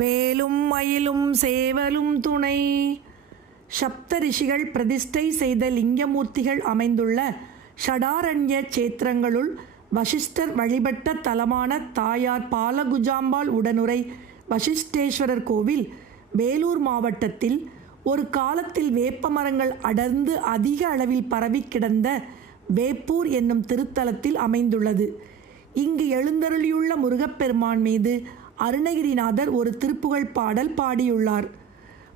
வேலும் மயிலும் சேவலும் துணை. சப்த ரிஷிகள் பிரதிஷ்டை செய்த லிங்கமூர்த்திகள் அமைந்துள்ள ஷடாரண்ய சேத்திரங்களுள் வசிஷ்டர் வழிபட்ட தலமான தாயார் பாலகுஜாம்பாள் உடனுரை வசிஷ்டேஸ்வரர் கோவில் வேலூர் மாவட்டத்தில் ஒரு காலத்தில் வேப்ப மரங்கள் அடர்ந்து அதிக அளவில் பரவி கிடந்த வேப்பூர் என்னும் திருத்தலத்தில் அமைந்துள்ளது. இங்கு எழுந்தருளியுள்ள முருகப்பெருமான் மீது அருணகிரிநாதர் ஒரு திருப்புகழ் பாடல் பாடியுள்ளார்.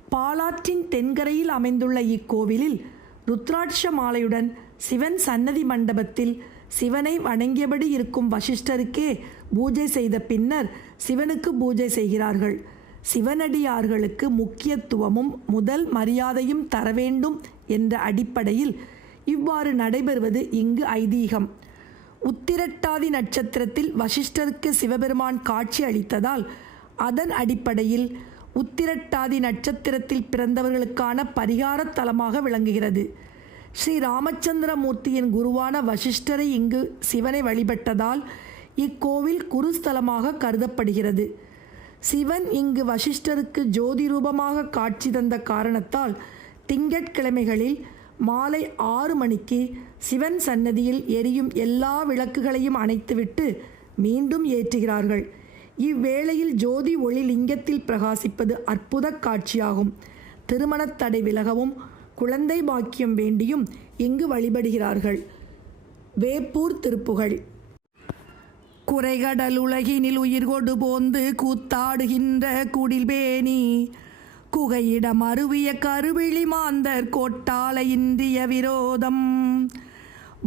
பாலாற்றின் தென்கரையில் அமைந்துள்ள இக்கோவிலில் ருத்ராட்ச மாலையுடன் சிவன் சன்னதி மண்டபத்தில் சிவனை வணங்கியபடி இருக்கும் வசிஷ்டருக்கே பூஜை செய்த பின்னர் சிவனுக்கு பூஜை செய்கிறார்கள். சிவனடியார்களுக்கு முக்கியத்துவமும் முதல் மரியாதையும் தர வேண்டும் என்ற அடிப்படையில் இவ்வாறு நடைபெறுவது இங்கு ஐதீகம். உத்திரட்டாதி நட்சத்திரத்தில் வசிஷ்டருக்கு சிவபெருமான் காட்சி அளித்ததால் அதன் அடிப்படையில் உத்திரட்டாதி நட்சத்திரத்தில் பிறந்தவர்களுக்கான பரிகார தலமாக விளங்குகிறது. ஸ்ரீ ராமச்சந்திரமூர்த்தியின் குருவான வசிஷ்டரை இங்கு சிவனை வழிபட்டதால் இக்கோவில் குருஸ்தலமாக கருதப்படுகிறது. சிவன் இங்கு வசிஷ்டருக்கு ஜோதி ரூபமாக காட்சி தந்த காரணத்தால் திங்கட்கிழமைகளில் மாலை ஆறு மணிக்கு சிவன் சன்னதியில் எரியும் எல்லா விளக்குகளையும் அணைத்துவிட்டு மீண்டும் ஏற்றுகிறார்கள். இவ்வேளையில் ஜோதி ஒளி லிங்கத்தில் பிரகாசிப்பது அற்புத காட்சியாகும். திருமணத் தடை விலகவும் குழந்தை பாக்கியம் வேண்டியும் இங்கு வழிபடுகிறார்கள். வேப்பூர் திருப்புகழ் குறைகடல் உலகினில் உயிர் கொடு போந்து கூத்தாடுகின்ற குடில்பேணி குகையிடம் அருவிய கருவிழி மாந்தர் கோட்டால இன்றிய விரோதம்.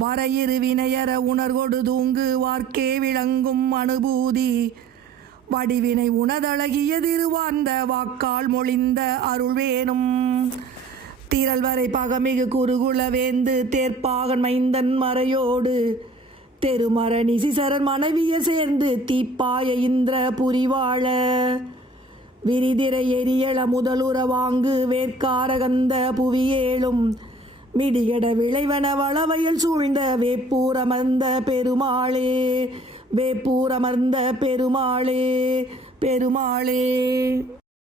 வரையிறு வினையர உணர்கொடு தூங்கு வார்க்கே விளங்கும் அனுபூதி வடிவினை உணதழகிய திருவார்ந்த வாக்கால் மொழிந்த அருள்வேணும். திரள் வரை பகமிகு குருகுல வேந்து தேர்ப்பாகன் மைந்தன் மறையோடு. தெருமர நிசிசரன் மனைவிய சேர்ந்து தீப்பாய இந்திர புரிவாழ விரிதிர எரியள முதலுற வாங்கு வேற்காரகந்த புவியேளும் மிடிகட விளைவன வளவயல் சூழ்ந்த வேப்பூரமர்ந்த பெருமாளே வேப்பூரமர்ந்த பெருமாளே பெருமாளே.